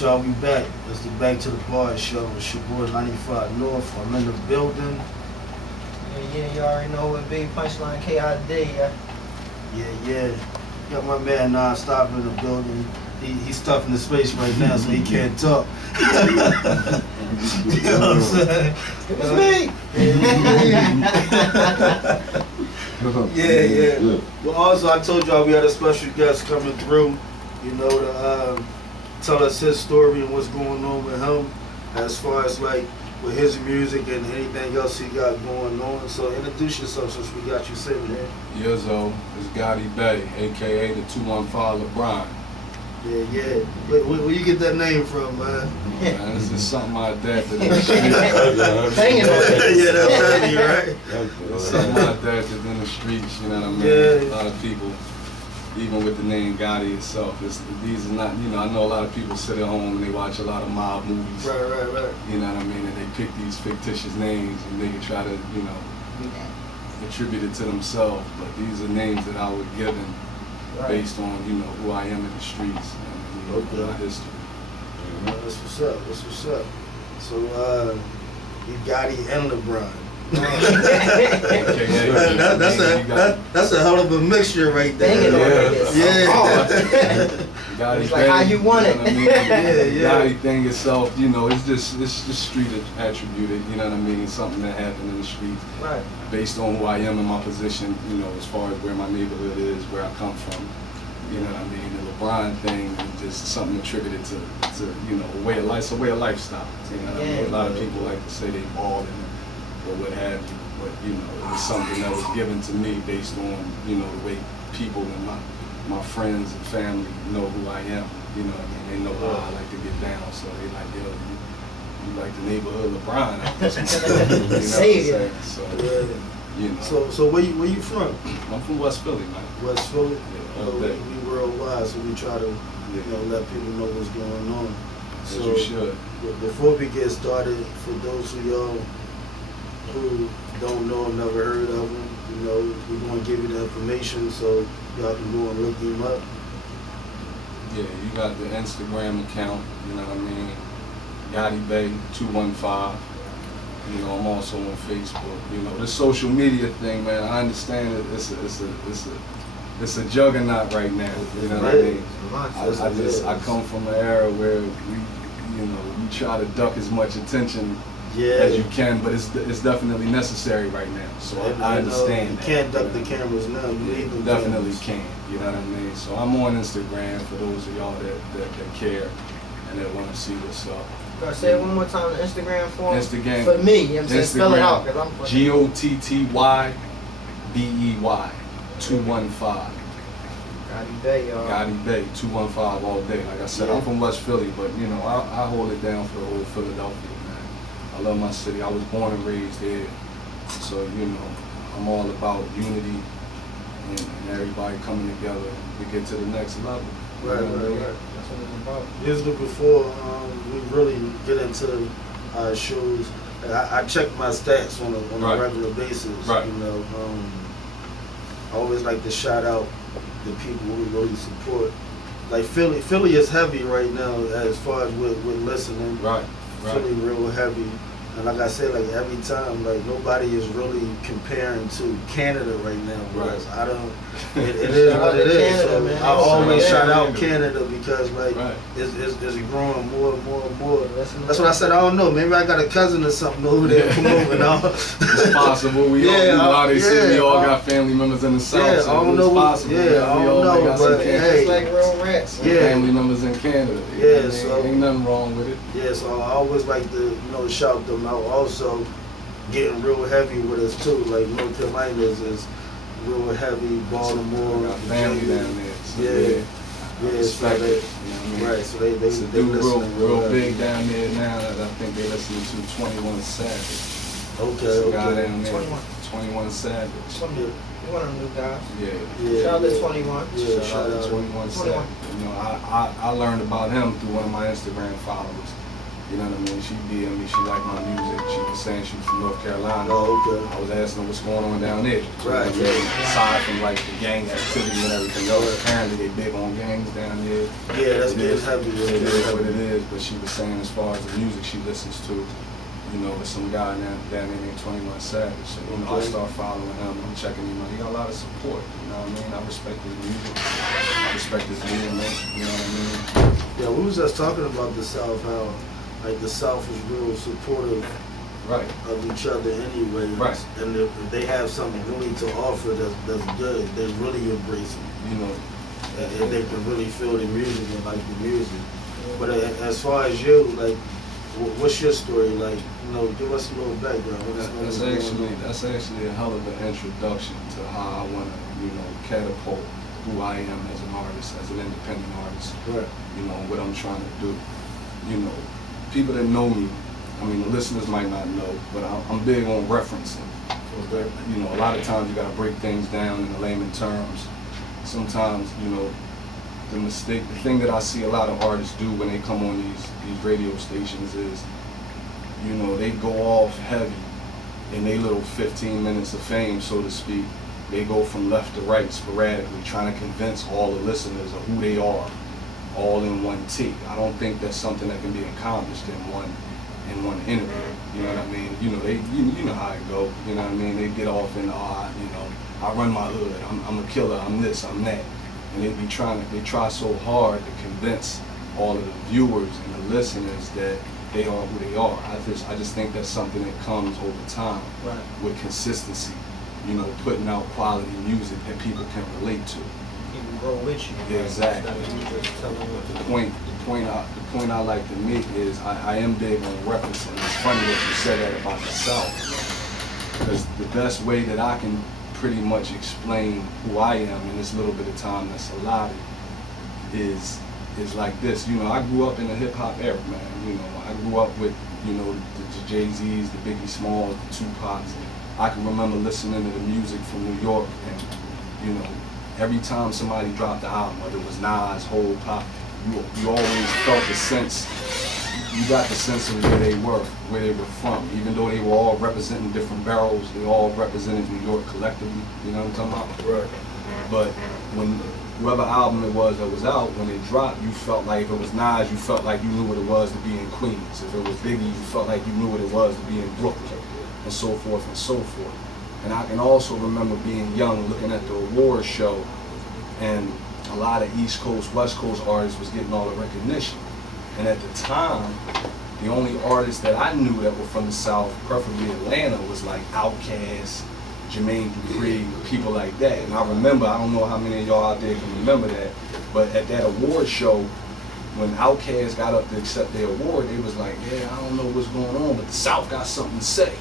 Alright, y'all, we back. It's the Back to the Bar show. It's your boy 95 North. I'm in the building. Yeah, you already know what big punchline KID, yeah. Yeah. Got my man Non-Stop in the building. He's stuffing the space right now, so he can't talk. You know what I'm saying? It's me! Yeah. Well, also, I told y'all we had a special guest coming through, you know, to tell us his story and what's going on with him as far as like with his music and anything else he got going on. So introduce yourself since we got you sitting here. Yizzo, it's Gotty Bey, aka the 215 LeBron. Yeah. Where you get that name from, man? Man, this is something I adapted in the streets. Hanging on it. Yeah, that's funny, right? It's something I adapted in the streets, you know what I mean? Yeah. A lot of people, even with the name Gotti itself, these are not, you know, I know a lot of people sit at home and they watch a lot of mob movies. Right. You know what I mean? And they pick these fictitious names and they can try to, you know, attribute it to themselves. But these are names that I was given based on, you know, who I am in the streets and, you know, my history. That's what's up. So, you Gotti and LeBron. That's a hell of a mixture right there. Gotti it's like how you want it. The Gotti thing itself, you know, it's just street attributed, you know what I mean? It's something that happened in the streets. Right. Based on who I am and my position, you know, as far as where my neighborhood is, where I come from. You know what I mean? The LeBron thing is just something attributed to you know, a way of life. It's a way of lifestyle. You know what I mean? A lot of people like to say they balled or what have you, but you know, it was something that was given to me based on, you know, the way people and my friends and family know who I am. You know what I mean? They know how I like to get down, so they like, yo, you like the neighborhood LeBron. You know what I'm saying? So, you know. So where you from? I'm from West Philly, man. West Philly? Yeah, we worldwide, so we try to, you know, let people know what's going on. So you should. Before we get started, for those of y'all who don't know, never heard of him, you know, we're going to give you the information so y'all can go and look him up. Yeah, you got the Instagram account, you know what I mean? Gotty Bey 215. You know, I'm also on Facebook. You know, this social media thing, man, I understand it. It's a juggernaut right now. You know what I mean? I come from an era where we try to duck as much attention as you can, but it's definitely necessary right now. So I understand that. You can't duck the cameras now. You definitely can. You know what I mean? So I'm on Instagram for those of y'all that care and that want to see what's up. Say it one more time, the Instagram form. Instagram. For me, you know what I'm saying? Spell it out, because I'm GOTTYBEY 215. Gotty Bey, y'all. Gotty Bey 215 all day. Like I said, I'm from West Philly, but you know, I hold it down for the whole Philadelphia, man. I love my city. I was born and raised here. So, you know, I'm all about unity and everybody coming together to get to the next level. Right. That's what it's about. Years before we really get into shows, I check my stats on a regular basis. Right. You know, I always like to shout out the people who really support. Like Philly is heavy right now as far as with listening. Right. Philly real heavy. And like I said, like every time, like nobody is really comparing to Canada right now. Because I don't. It is what it is. Canada, so I always shout out Canada because like it's growing more and more and more. That's what I said. I don't know. Maybe I got a cousin or something over there promoting. It's possible. We all, you know how they say we all got family members in the South. Yeah, so I don't know. Possible. I don't know. But hey, it's like real rats. Family members in Canada. Yeah, so ain't nothing wrong with it. Yeah, so I always like to shout them out. Also, getting real heavy with us too. Like North Carolina is real heavy. Baltimore, got family down there. So yeah. So it. they, You know what I mean? right. So they do real big down there now. That I think they listen to 21 Savage. Okay. Guy down there. 21 Savage. You one of them new guys. Yeah. Shout out to 21. Yeah. Shout out to 21 Savage. You know, I learned about him through one of my Instagram followers. You know what I mean? She DM'd me, she liked my music. She was saying she was from North Carolina. Oh, okay. I was asking her what's going on down there. Right. You know what I mean? Aside from like the gang activity and everything else, apparently they big on gangs down there. Yeah, that's It is heavy. It is what it is, but she was saying as far as the music she listens to, you know, there's some guy down there named 21 Savage. So, you know, I start following him, I'm checking him out. He got a lot of support, you know what I mean? I respect his music. I respect his movement, you know what I mean? Yeah, we was just talking about the South, how like the South is real supportive Right. of each other anyway. Right. And if they have something really to offer that's good, they really embrace it. You know, And they can really feel the music and like the music. But as far as you, like, what's your story? Like, you know, give us a little background. That's actually a hell of an introduction to how I want to, you know, catapult who I am as an artist, as an independent artist. Right. You know, what I'm trying to do. You know, people that know me, I mean, the listeners might not know, but I'm big on referencing. Okay. You know, a lot of times you got to break things down in the layman terms. Sometimes, you know, the thing that I see a lot of artists do when they come on these radio stations is, you know, they go off heavy in their little 15 minutes of fame, so to speak. They go from left to right sporadically, trying to convince all the listeners of who they are, all in one take. I don't think that's something that can be accomplished in one interview. You know what I mean? You know, you know how it go. You know what I mean? They get off in you know, I run my hood. I'm a killer. I'm this. I'm that. And they try so hard to convince all of the viewers and the listeners that they are who they are. I just think that's something that comes over time with consistency. You know, putting out quality music that people can relate to. People grow with you. Yeah, exactly. The point I like to make is I am big on referencing. It's funny that you said that about the South, because the best way that I can pretty much explain who I am in this little bit of time that's allotted is like this. You know, I grew up in the hip hop era, man. You know, I grew up with, you know, the Jay-Z's, the Biggie Smalls, the Tupacs. I can remember listening to the music from New York, and, you know, every time somebody dropped the album, whether it was Nas, Hov, Pop, you always felt the sense, you got the sense of where they were from. Even though they were all representing different barrels, they all represented New York collectively, you know what I'm talking about? Right. But when whoever album it was that was out, when it dropped, you felt like if it was Nas, you felt like you knew what it was to be in Queens. If it was Biggie, you felt like you knew what it was to be in Brooklyn, and so forth and so forth. And I can also remember being young, looking at the awards show, and a lot of East Coast, West Coast artists was getting all the recognition. And at the time, the only artists that I knew that were from the South, preferably Atlanta, was like Outkast, Jermaine Dupri, people like that. And I remember, I don't know how many of y'all out there can remember that, but at that award show, when Outkast got up to accept their award, they was like, yeah, I don't know what's going on, but the South got something to say.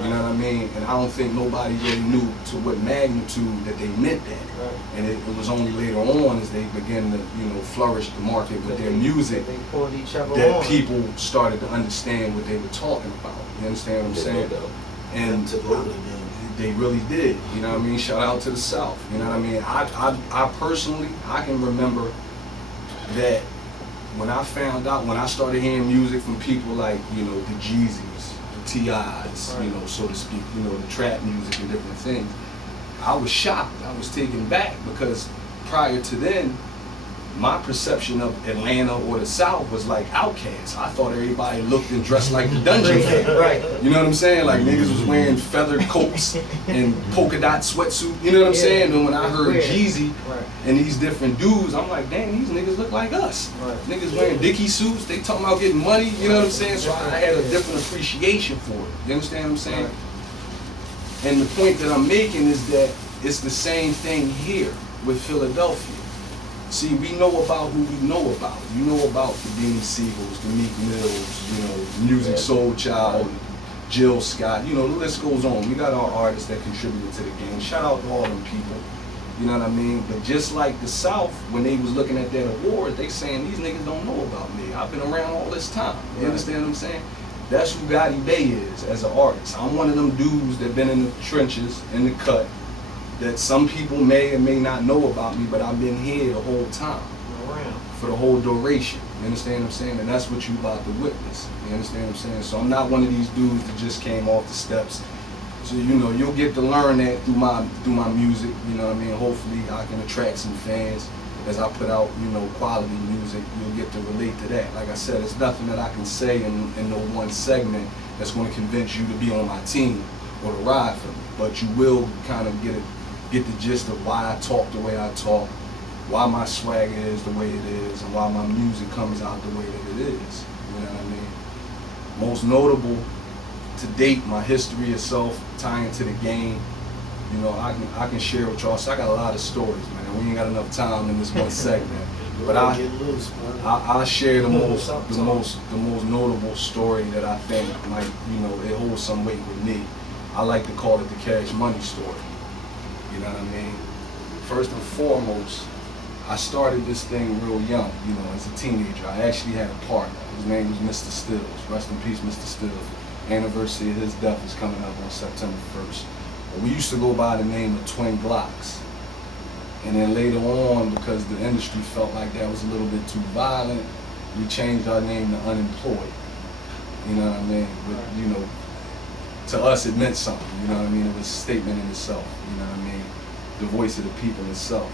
You know what I mean? And I don't think nobody really knew to what magnitude that they meant that. Right. And it was only later on as they began to, you know, flourish the market with their music They pulled each other that on. people started to understand what they were talking about. You understand what I'm saying? And took over the game. they really did. You know what I mean? Shout out to the South. You know what I mean? I personally, I can remember that when I found out, when I started hearing music from people like, you know, the Jeezys, T.I.'s, you know, so to speak, you know, the trap music and different things, I was shocked. I was taken back because prior to then, my perception of Atlanta or the South was like Outkast. I thought everybody looked and dressed like the Dungeon King. Right. You know what I'm saying? Like niggas was wearing feathered coats and polka dot sweatsuit. You know what I'm saying? And when I heard Jeezy and these different dudes, I'm like, dang, these niggas look like us. Right. Niggas wearing Dickie suits, they talking about getting money, you know what I'm saying? So I had a different appreciation for it. You understand what I'm saying? Right. And the point that I'm making is that it's the same thing here with Philadelphia. See, we know about who we know about. You know about the Beanie Siegels, the Meek Mills, you know, Music Soul Child, Jill Scott, you know, the list goes on. We got our artists that contributed to the game. Shout out to all them people. You know what I mean? But just like the South, when they was looking at that award, they saying, these niggas don't know about me. I've been around all this time. You understand what I'm saying? That's who Gotty Bey is as an artist. I'm one of them dudes that been in the trenches, in the cut, that some people may or may not know about me, but I've been here the whole time. for the whole duration. You understand what I'm saying? And that's what you about to witness. You understand what I'm saying? So I'm not one of these dudes that just came off the steps. So you know, you'll get to learn that through my music. You know what I mean? Hopefully I can attract some fans as I put out, you know, quality music. You'll get to relate to that. Like I said, it's nothing that I can say in no one segment that's going to convince you to be on my team or to ride for me. But you will kind of get the gist of why I talk the way I talk, why my swag is the way it is, and why my music comes out the way that it is. You know what I mean? Most notable to date, my history itself, tying to the game. You know, I can share with y'all. So I got a lot of stories, man. We ain't got enough time in this one segment, but I'll share the most notable story that I think might, you know, it holds some weight with me. I like to call it the Cash Money story. You know what I mean? First and foremost, I started this thing real young, you know, as a teenager. I actually had a partner. His name was Mr. Stills. Rest in peace, Mr. Stills. Anniversary of his death is coming up on September 1st. But we used to go by the name of Twin Glocks. And then later on, because the industry felt like that was a little bit too violent, we changed our name to Unemployed. You know what I mean? But, you know, to us it meant something, you know what I mean? It was a statement in itself, you know what I mean? The voice of the people itself.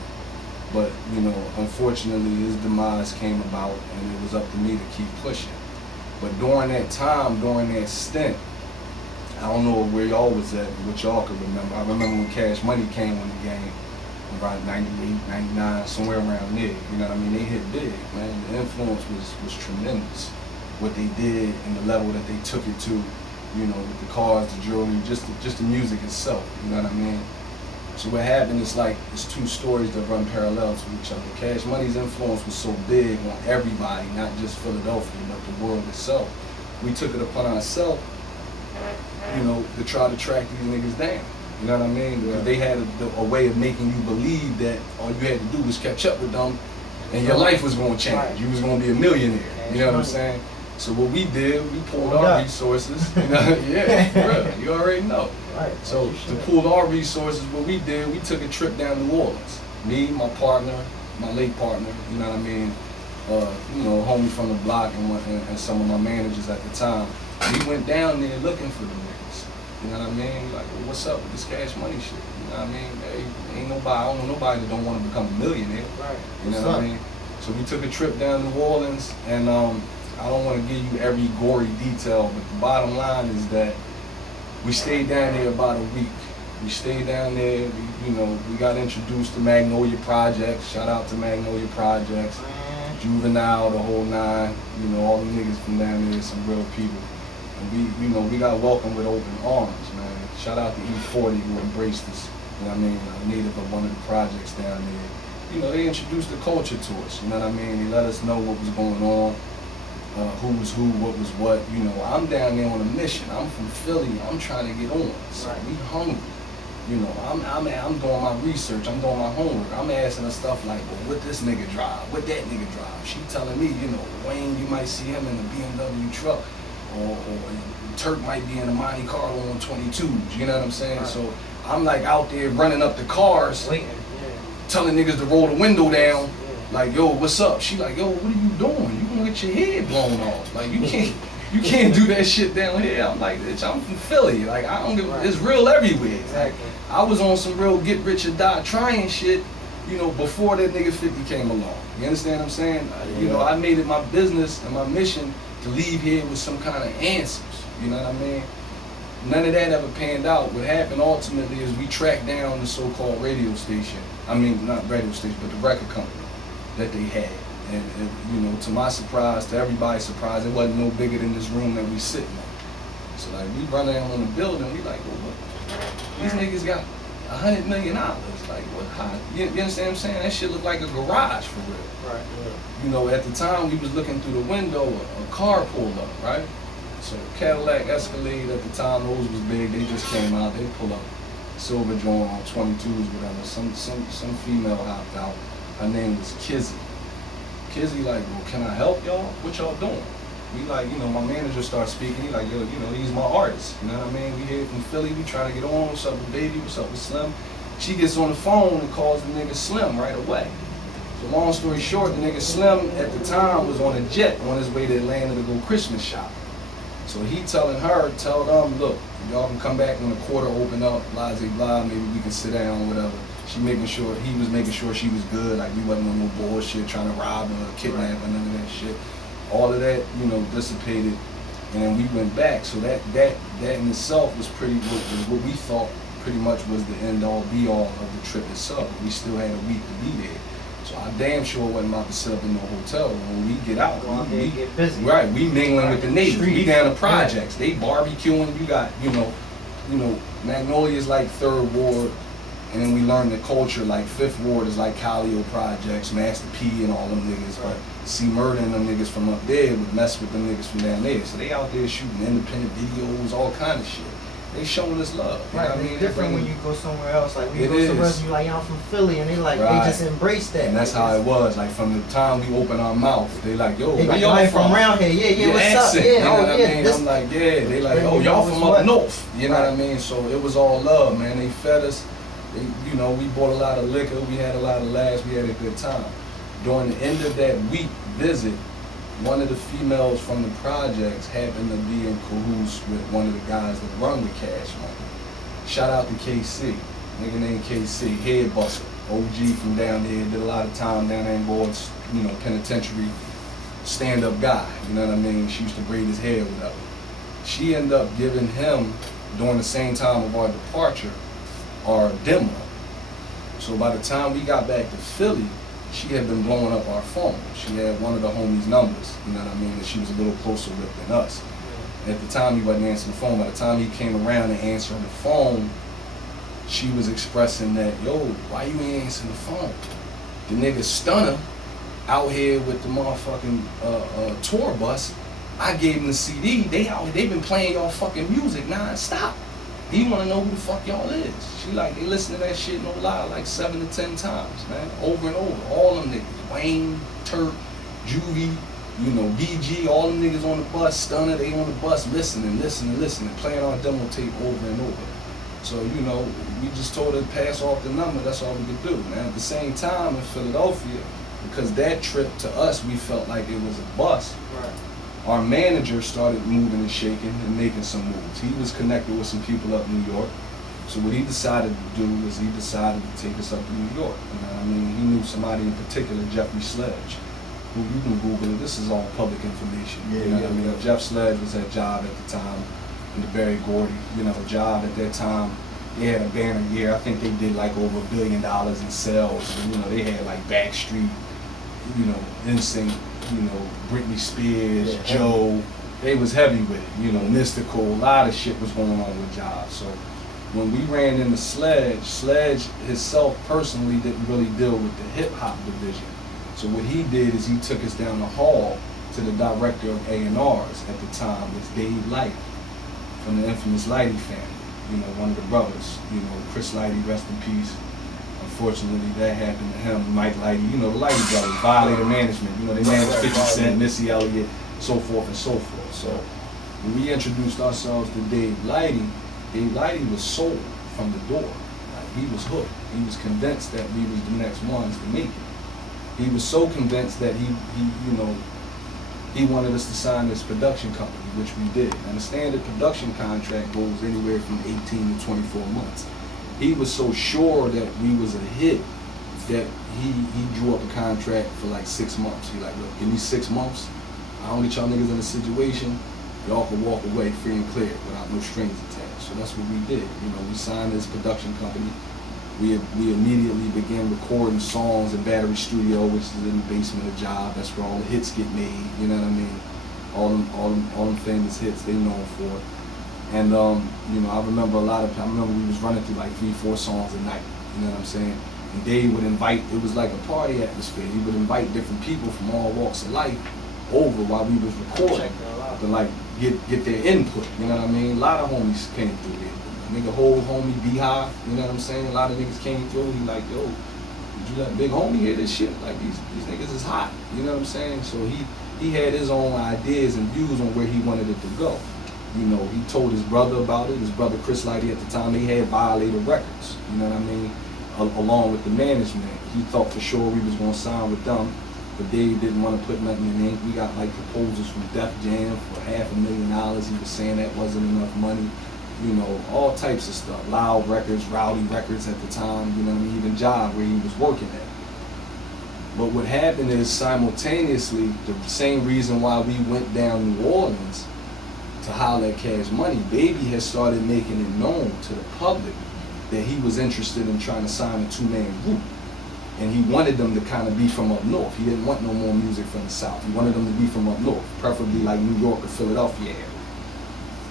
But, you know, unfortunately his demise came about and it was up to me to keep pushing. But during that time, during that stint, I don't know where y'all was at, what y'all could remember. I remember when Cash Money came on the game, around 98, 99, somewhere around there. You know what I mean? They hit big, man. The influence was tremendous. What they did and the level that they took it to, you know, with the cars, the jewelry, just the music itself, you know what I mean? So what happened is like, it's two stories that run parallel to each other. Cash Money's influence was so big on everybody, not just Philadelphia, but the world itself. We took it upon ourselves, you know, to try to track these niggas down. You know what I mean? Because they had a way of making you believe that all you had to do was catch up with them and your life was going to change. You was going to be a millionaire. You know what I'm saying? So what we did, we pulled our resources. You know, yeah, for real. You already know. So to pull our resources, what we did, we took a trip down to New Orleans. Me, my partner, my late partner, you know what I mean? You know, homie from the block and some of my managers at the time. We went down there looking for the niggas. You know what I mean? Like, well, what's up with this Cash Money shit? You know what I mean? Hey, ain't nobody, I don't know nobody that don't want to become a millionaire. You know what I mean? So we took a trip down to New Orleans, and I don't want to give you every gory detail, but the bottom line is that we stayed down there about a week. We stayed down there, we got introduced to Magnolia Projects. Shout out to Magnolia Projects. Juvenile, the whole nine, all the niggas from down there, some real people. And we got welcomed with open arms, man. Shout out to E40 who embraced us, you know what I mean, a native of one of the projects down there. They introduced the culture to us, you know what I mean? They let us know what was going on, who was who, what was what. I'm down there on a mission. I'm from Philly, I'm trying to get on. So we hungry. I'm doing my research, I'm doing my homework. I'm asking her stuff like, well, what this nigga drive? What that nigga drive? She telling me, Wayne, you might see him in a BMW truck, or Turk might be in a Monte Carlo on 22s, you know what I'm saying? So I'm like out there running up the cars, telling niggas to roll the window down, like, yo, what's up? She like, yo, what are you doing? You gonna get your head blown off. Like, you can't do that shit down here. I'm like, bitch, I'm from Philly. Like, I don't give it's real everywhere. Exactly. I was on some real get rich or die trying shit, before that nigga 50 came along. You understand what I'm saying? I made it my business and my mission to leave here with some kind of answers. You know what I mean? None of that ever panned out. What happened ultimately is we tracked down the so-called radio station. I mean, not radio station, but the record company that they had. And to my surprise, to everybody's surprise, it wasn't no bigger than this room that we sitting in. So like, we run down on the building, we like, well, what? These niggas got $100 million. Like, what? How? You understand what I'm saying? That shit looked like a garage for real. Right. Yeah. At the time, we was looking through the window, a car pulled up, right? So Cadillac Escalade at the time, those was big. They just came out. They pull up, silver joint on 22s, whatever. Some female hopped out. Her name was Kizzy. Kizzy like, well, can I help y'all? What y'all doing? We like, my manager starts speaking. He like, yo, he's my artist. You know what I mean? We here from Philly. We trying to get on. What's up with Baby? What's up with Slim? She gets on the phone and calls the nigga Slim right away. So long story short, the nigga Slim at the time was on a jet on his way to Atlanta to go Christmas shopping. So he telling her, tell them, look, y'all can come back when the quarter open up, blah, blah, blah, maybe we can sit down, whatever. He was making sure she was good, like we wasn't on no bullshit, trying to rob her, kidnap her, none of that shit. All of that, you know, dissipated, and then we went back. So that in itself was what we thought pretty much was the end all be all of the trip itself. We still had a week to be there. So I damn sure wasn't about to set up in no hotel. When we get out, we get busy. Right, we mingling with the neighbors. We down the projects. They barbecuing. You got, you know, Magnolia is like 3rd Ward, and then we learned the culture. Like 5th Ward is like Calio Projects, Master P, and all them niggas. But see, Murder and them niggas from up there would mess with them niggas from down there. So they out there shooting independent videos, all kind of shit. They showing us love. You know what I mean? It's different when you go somewhere else. Like when you It go somewhere is. else, you like, I'm from Philly, and they like, Right. they just embrace that. And that's how it was. Like from the time we open our mouth, they like, yo, They where like, y'all I ain't from? from around here. Yeah, Your what's accent, up? Yeah, you know what I mean? This, I'm like, yeah. They like, Then oh, you y'all know from what's up what. north. You know what I mean? So it was all love, man. They fed us. They, you know, we bought a lot of liquor. We had a lot of laughs. We had a good time. During the end of that week visit, one of the females from the projects happened to be in cahoots with one of the guys that run the Cash Money. Shout out to KC, nigga named KC, head buster, OG from down there, did a lot of time down there in boards, you know, penitentiary, stand-up guy, you know what I mean? She used to braid his hair or whatever. She ended up giving him, during the same time of our departure, our demo. So by the time we got back to Philly, she had been blowing up our phone. She had one of the homies' numbers, you know what I mean, that she was a little closer with than us. At the time, he wasn't answering the phone. By the time he came around and answered the phone, she was expressing that, yo, why you ain't answering the phone? The nigga Stunner out here with the motherfucking tour bus. I gave him the CD. They been playing y'all fucking music non-stop. He want to know who the fuck y'all is. She like, they listen to that shit no lie like 7 to 10 times, man, over and over. All them niggas, Wayne, Turk, Juvie, you know, BG, all them niggas on the bus, Stunner, they on the bus listening, playing our demo tape over and over. So, you know, we just told her to pass off the number, that's all we could do, man. At the same time in Philadelphia, because that trip to us, we felt like it was a bust. Right. Our manager started moving and shaking and making some moves. He was connected with some people up in New York. So what he decided to do was he decided to take us up to New York. You know what I mean? He knew somebody in particular, Jeffrey Sledge, who you can Google it. This is all public information. You know what I mean? Jeff Sledge was at Job at the time, and the Barry Gordy, you know, Job at that time. They had a banner year. I think they did like over $1 billion in sales. And, you know, they had like Backstreet, you know, NSYNC, you know, Britney Spears, Joe. They was heavy with it. You know, Mystical. A lot of shit was going on with Job. So when we ran into Sledge himself personally didn't really deal with the hip hop division. So what he did is he took us down the hall to the director of A&Rs at the time, was Dave Lighty, from the infamous Lighty family. You know, one of the brothers. You know, Chris Lighty, rest in peace. Unfortunately, that happened to him. Mike Lighty, you know, the Lighty brothers, Violator Management. You know, they managed 50 Cent, Missy Elliott, so forth and so forth. So when we introduced ourselves to Dave Lighty was sold from the door. Like, he was hooked. He was convinced that we was the next ones to make it. He was so convinced that he wanted us to sign this production company, which we did. And the standard production contract goes anywhere from 18 to 24 months. He was so sure that we was a hit that he drew up a contract for like 6 months. He like, look, give me 6 months. I don't get y'all niggas in a situation. Y'all can walk away free and clear without no strings attached. So that's what we did. You know, we signed this production company. We immediately began recording songs in Battery Studio, which is in the basement of Job. That's where all the hits get made. You know what I mean? All them famous hits they known for. And you know, I remember we was running through like 3-4 songs a night. You know what I'm saying? And Dave would invite. It was like a party atmosphere. He would invite different people from all walks of life over while we was recording to like get their input. You know what I mean? A lot of homies came through there. Nigga, whole homie Beehive, you know what I'm saying? A lot of niggas came through. He like, yo, did you let Big Homie hear this shit? Like these niggas is hot. You know what I'm saying? So he had his own ideas and views on where he wanted it to go. You know, he told his brother about it. His brother Chris Lighty at the time, he had Violator Records. You know what I mean? along with the management. He thought for sure we was gonna sign with them, but Dave didn't want to put nothing in ink. We got like proposals from Def Jam for $500,000. He was saying that wasn't enough money. You know, all types of stuff. Loud Records, Rowdy Records at the time, you know what I mean? Even Job, where he was working at. But what happened is simultaneously, the same reason why we went down New Orleans to holler at Cash Money, Baby had started making it known to the public that he was interested in trying to sign a two-man group. And he wanted them to kind of be from up north. He didn't want no more music from the south. He wanted them to be from up north, preferably like New York or Philadelphia area.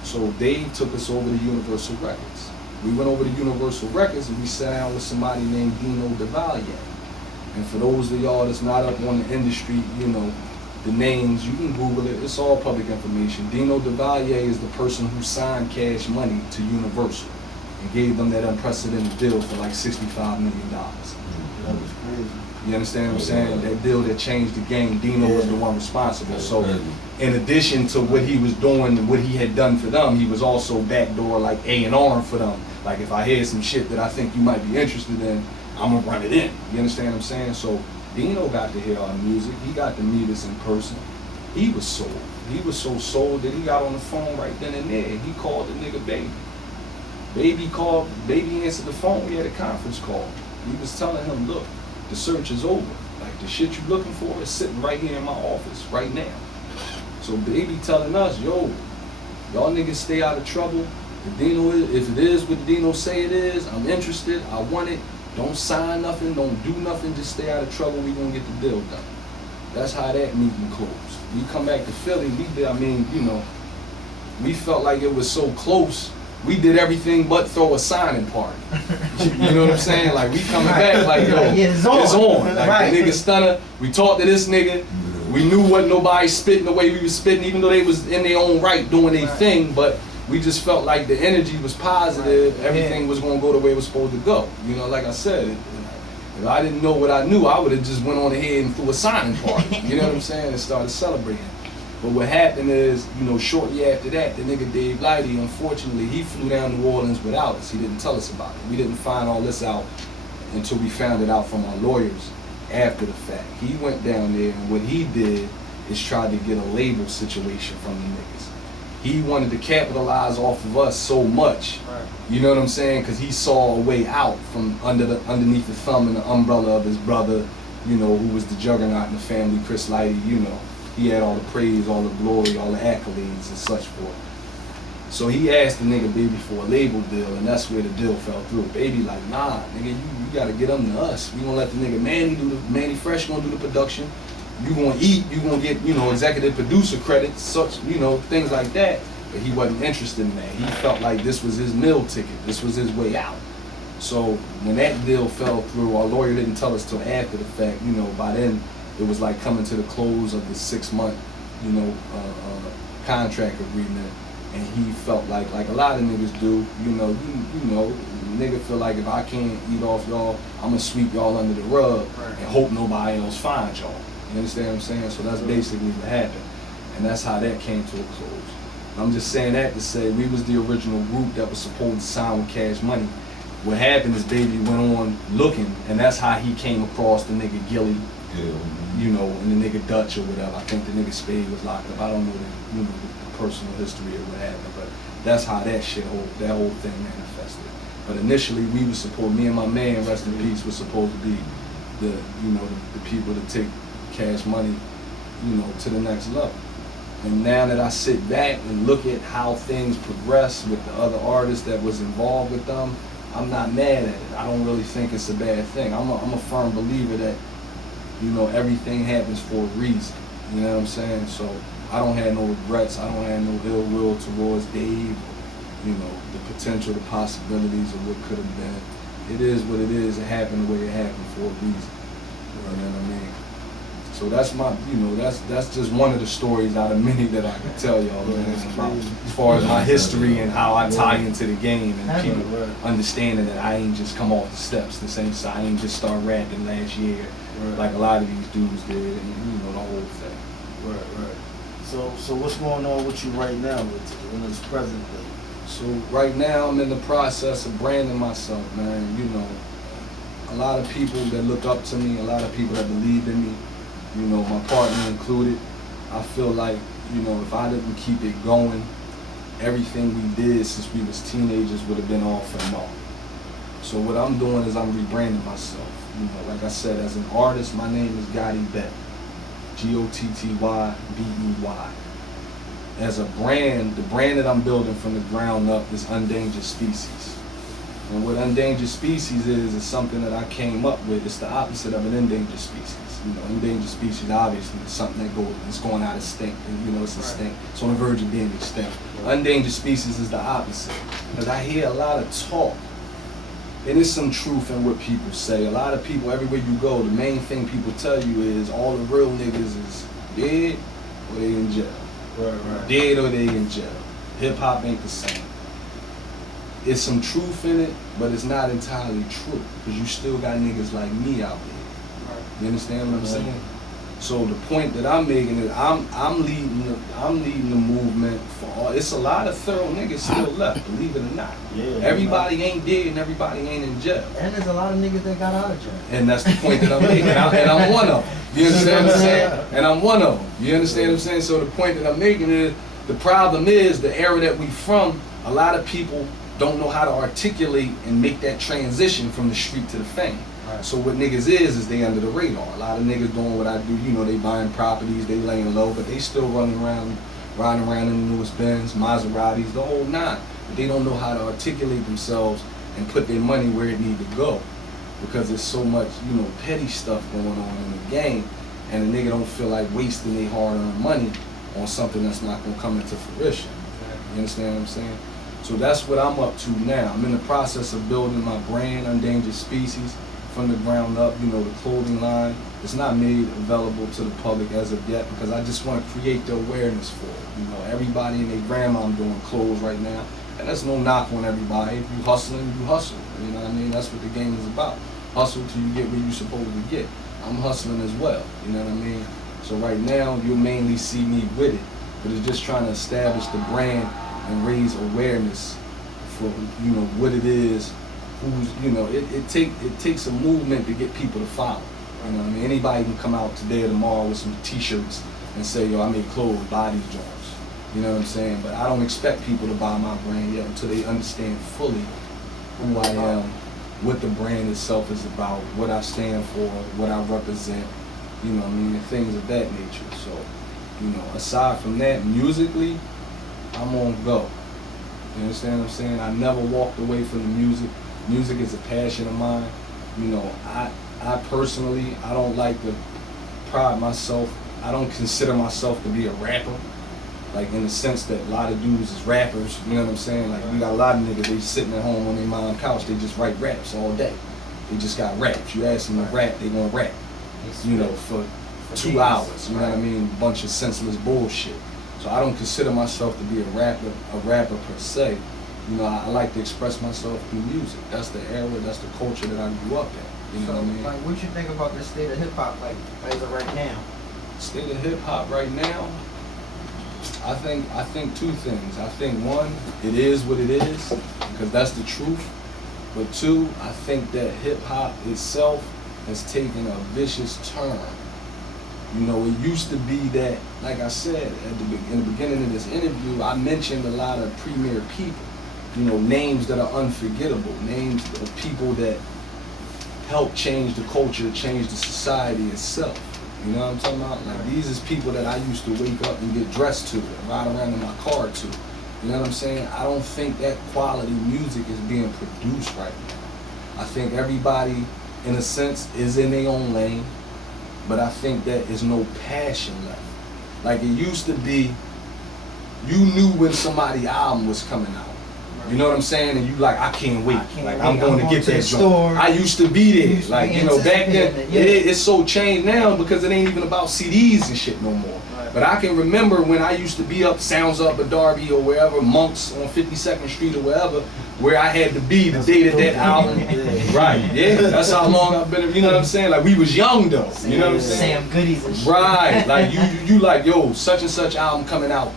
So Dave took us over to Universal Records. We went over to Universal Records and we sat down with somebody named Dino DeValier. And for those of y'all that's not up on the industry, you know, the names, you can Google it, it's all public information. Dino DeValier is the person who signed Cash Money to Universal and gave them that unprecedented deal for like $65 million. That was crazy. You understand what I'm saying? That deal that changed the game, Dino was the one responsible. So in addition to what he was doing and what he had done for them, he was also backdoor like A&R for them. Like if I hear some shit that I think you might be interested in, I'm gonna run it in. You understand what I'm saying? So Dino got to hear our music. He got to meet us in person. He was sold. He was so sold that he got on the phone right then and there. He called the nigga Baby. Baby called, Baby answered the phone. We had a conference call. He was telling him, look, the search is over. Like the shit you're looking for is sitting right here in my office right now. So Baby telling us, yo, y'all niggas stay out of trouble. If it is what Dino say it is, I'm interested, I want it. Don't sign nothing, don't do nothing, just stay out of trouble, we gonna get the deal done. That's how that meeting closed. We come back to Philly, we felt like it was so close, we did everything but throw a signing party. You know what I'm saying? Like we coming back like, yo, it's on. Like the nigga Stunner, we talked to this nigga, we knew what nobody spitting the way we was spitting, even though they was in their own right doing their thing, but we just felt like the energy was positive, everything was gonna go the way it was supposed to go. You know, like I said, if I didn't know what I knew, I would have just went on ahead and threw a signing party, you know what I'm saying, and started celebrating. But what happened is, you know, shortly after that, the nigga Dave Lighty, unfortunately, he flew down to New Orleans without us. He didn't tell us about it. We didn't find all this out until we found it out from our lawyers after the fact. He went down there, and what he did is try to get a label situation from the niggas. He wanted to capitalize off of us so much, you know what I'm saying? Because he saw a way out from underneath the thumb and the umbrella of his brother, you know, who was the juggernaut in the family, Chris Lighty, you know. He had all the praise, all the glory, all the accolades and such forth. So he asked the nigga Baby for a label deal, and that's where the deal fell through. Baby like, nah, nigga, you gotta get them to us. We gonna let the nigga Manny Fresh gonna do the production. You gonna eat, you gonna get, you know, executive producer credits, such, you know, things like that. But he wasn't interested in that. He felt like this was his meal ticket. This was his way out. So when that deal fell through, our lawyer didn't tell us till after the fact. You know, by then it was like coming to the close of the 6-month, you know, contract agreement. And he felt like a lot of niggas do, you know, nigga feel like if I can't eat off y'all, I'm gonna sweep y'all under the rug and hope nobody else finds y'all. You understand what I'm saying? So that's basically what happened. And that's how that came to a close. I'm just saying that to say we was the original group that was supposed to sign with Cash Money. What happened is Baby went on looking, and that's how he came across the nigga Gilly, you know, and the nigga Dutch or whatever. I think the nigga Spade was locked up. I don't know the personal history of what happened, but that's how that whole thing manifested. But initially we was supposed, me and my man, rest in peace, was supposed to be the people to take Cash Money, you know, to the next level. And now that I sit back and look at how things progress with the other artists that was involved with them, I'm not mad at it. I don't really think it's a bad thing. I'm a firm believer that, you know, everything happens for a reason. You know what I'm saying? So I don't have no regrets. I don't have no ill will towards Dave. You know, the potential, the possibilities of what could have been. It is what it is. It happened the way it happened for a reason. You know what I mean? So that's my, you know, that's just one of the stories out of many that I can tell y'all, man, as far as my history and how I tie into the game and people understanding that I ain't just come off the steps the same side. I ain't just start rapping last year like a lot of these dudes did, and you know, the whole thing. Right. So what's going on with you right now in this present day? So right now I'm in the process of branding myself, man. You know, a lot of people that look up to me, a lot of people that believed in me, you know, my partner included. I feel like, you know, if I didn't keep it going, everything we did since we was teenagers would have been all for naught. So what I'm doing is I'm rebranding myself. You know, like I said, as an artist, my name is Gotty Bey, Gotty-Bey. As a brand, the brand that I'm building from the ground up is Endangered Species. And what Endangered Species is something that I came up with. It's the opposite of an endangered species. You know, endangered species obviously is something that it's going out of extinct, and you know it's extinct. It's on the verge of being extinct. Endangered species is the opposite. Because I hear a lot of talk, and there's some truth in what people say. A lot of people, everywhere you go, the main thing people tell you is all the real niggas is dead or they in jail. Right. Dead or they in jail. Hip hop ain't the same. It's some truth in it, but it's not entirely true. Because you still got niggas like me out there. You understand what I'm saying? So the point that I'm making is I'm leading the movement for all. It's a lot of thorough niggas still left, believe it or not. Yeah. Everybody ain't dead and everybody ain't in jail. And there's a lot of niggas that got out of jail. And that's the point that I'm making. And I'm one of them. You understand what I'm saying? And I'm one of them. You understand what I'm saying? So the point that I'm making is, the problem is the era that we from, a lot of people don't know how to articulate and make that transition from the street to the fame. Right. So what niggas is they under the radar. A lot of niggas doing what I do, you know, they buying properties, they laying low, but they still riding around in the newest Benz, Maseratis, the whole nine. But they don't know how to articulate themselves and put their money where it need to go. Because there's so much, you know, petty stuff going on in the game, and a nigga don't feel like wasting their hard-earned money on something that's not gonna come into fruition. You understand what I'm saying? So that's what I'm up to now. I'm in the process of building my brand, Endangered Species, from the ground up. You know, the clothing line. It's not made available to the public as of yet because I just want to create the awareness for it. You know, everybody and their grandma, I'm doing clothes right now. And that's no knock on everybody. If you hustling, you hustle. You know what I mean? That's what the game is about. Hustle till you get where you're supposed to get. I'm hustling as well. You know what I mean? So right now, you'll mainly see me with it. But it's just trying to establish the brand and raise awareness for, you know, what it is. Who's, you know, it takes a movement to get people to follow. You know what I mean? Anybody can come out today or tomorrow with some t-shirts and say, yo, I make clothes, buy these joints. You know what I'm saying? But I don't expect people to buy my brand yet until they understand fully who I am, what the brand itself is about, what I stand for, what I represent, you know what I mean, and things of that nature. So, you know, aside from that, musically, I'm on go. You understand what I'm saying? I never walked away from the music. Music is a passion of mine. You know, I personally, I don't like to pride myself. I don't consider myself to be a rapper. Like in the sense that a lot of dudes is rappers, you know what I'm saying? Like we got a lot of niggas, they sitting at home on their mom's couch, they just write raps all day. They just got raps. You ask them to rap, they gonna rap. You know, for 2 hours, you know what I mean? A bunch of senseless bullshit. So I don't consider myself to be a rapper per se. You know, I like to express myself through music. That's the era, that's the culture that I grew up in. You know what I mean? Like, what you think about the state of hip hop, like as of right now? State of hip hop right now, I think two things. I think one, it is what it is, because that's the truth. But two, I think that hip hop itself has taken a vicious turn. You know, it used to be that, like I said in the beginning of this interview, I mentioned a lot of premier people. You know, names that are unforgettable, names of people that helped change the culture, change the society itself. You know what I'm talking about? Like, these is people that I used to wake up and get dressed to, and ride around in my car to. You know what I'm saying? I don't think that quality music is being produced right now. I think everybody, in a sense, is in their own lane, but I think that there's no passion left. Like it used to be, you knew when somebody's album was coming out. You know what I'm saying? And you like, I can't wait. I'm going to get that joint. I used to be there. Like, you know, back then, it's so changed now because it ain't even about CDs and shit no more. Right. But I can remember when I used to be up, Sounds Up at Darby or wherever, Monks on 52nd Street or wherever, where I had to be the day that album. Right, yeah. That's how long I've been, you know what I'm saying? Like, we was young though. You know what I'm saying? Sam Goodies and shit. Right. Like, you like, yo, such and such album coming out.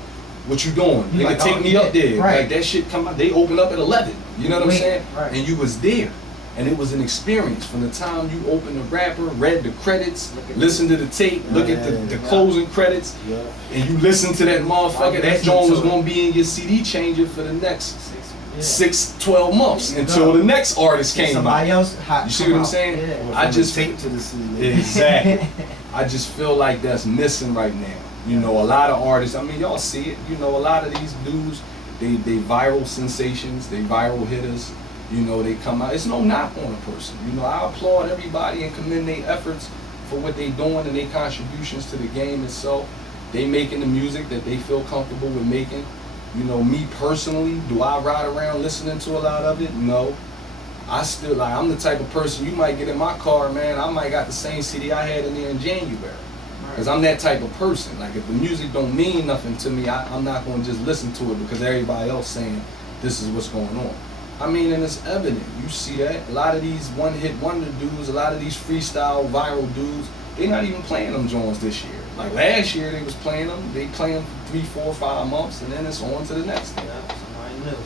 What you doing? Nigga, like, take me up there. Right. Like that shit come out. They open up at 11. You know what I'm saying? Right. And you was there. And it was an experience from the time you opened the rapper, read the credits, listened to the tape, look at the closing credits, and you listen to that motherfucker. That joint was gonna be in your CD changer for the next 6-12 months until the next artist came Somebody out. else hot You see what I'm saying? Yeah. I just tape to the CD. exactly. I just feel like that's missing right now. You know, a lot of artists. I mean, y'all see it. You know, a lot of these dudes, they viral sensations, they viral hitters. You know, they come out. It's no knock on a person. You know, I applaud everybody and commend their efforts for what they doing and their contributions to the game itself. They making the music that they feel comfortable with making. You know, me personally, do I ride around listening to a lot of it? No. I still, like, I'm the type of person, you might get in my car, man, I might got the same CD I had in there in January. Because I'm that type of person. Like, if the music don't mean nothing to me, I'm not going to just listen to it because everybody else saying this is what's going on. I mean, and it's evident. You see that. A lot of these one-hit wonder dudes, a lot of these freestyle viral dudes, they're not even playing them joints this year. Like last year, they was playing them. They play them 3, 4, 5 months, and then it's on to the next thing.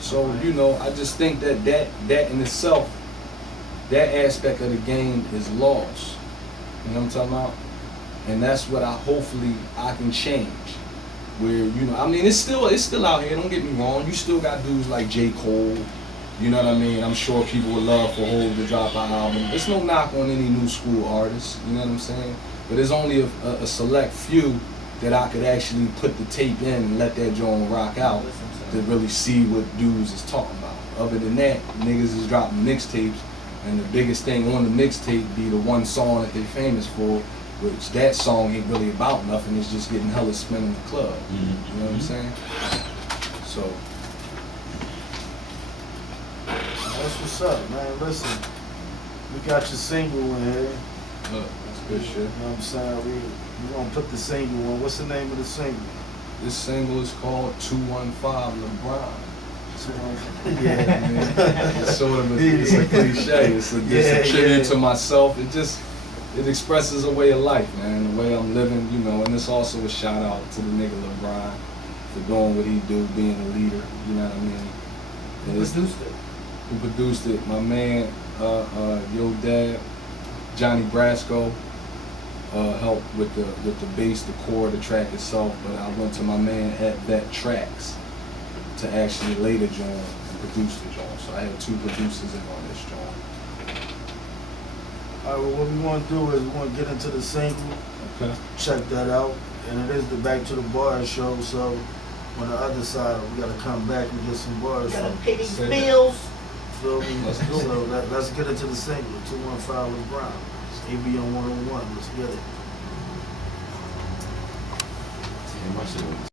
So, you know, I just think that in itself, that aspect of the game is lost. You know what I'm talking about? And that's what hopefully I can change. Where, you know, I mean, it's still out here, don't get me wrong. You still got dudes like J. Cole. You know what I mean? I'm sure people would love for Hov to drop an album. There's no knock on any new school artists, you know what I'm saying? But there's only a select few that I could actually put the tape in and let that joint rock out to really see what dudes is talking about. Other than that, niggas is dropping mixtapes, and the biggest thing on the mixtape be the one song that they famous for, which that song ain't really about nothing. It's just getting hella spin in the club. You know what I'm saying? So. That's what's up, man. Listen, we got your single in here. That's good shit. You know what I'm saying? We gonna put the single on. What's the name of the single? This single is called 215 LeBron. Yeah, man. It's sort of it's a cliche. It's a tribute to myself. It expresses a way of life, man. The way I'm living, you know. And it's also a shout out to the nigga LeBron for doing what he do, being a leader. You know what I mean? Who produced it? Who produced it? My man, Yo Dad, Johnny Brasco, helped with the bass, the core, the track itself. But I went to my man at Vet Tracks to actually lay the joint and produce the joint. So I had 2 producers in on this joint. All right, well, what we want to do is we want to get into the single. Okay. Check that out. And it is the Back to the Bar show, so on the other side, we got to come back and get some bars. Gotta pay these bills. Feel me? Let's do it. So let's get into the single, 215 LeBron. It's ABM 101. Let's get it. Damn, my shit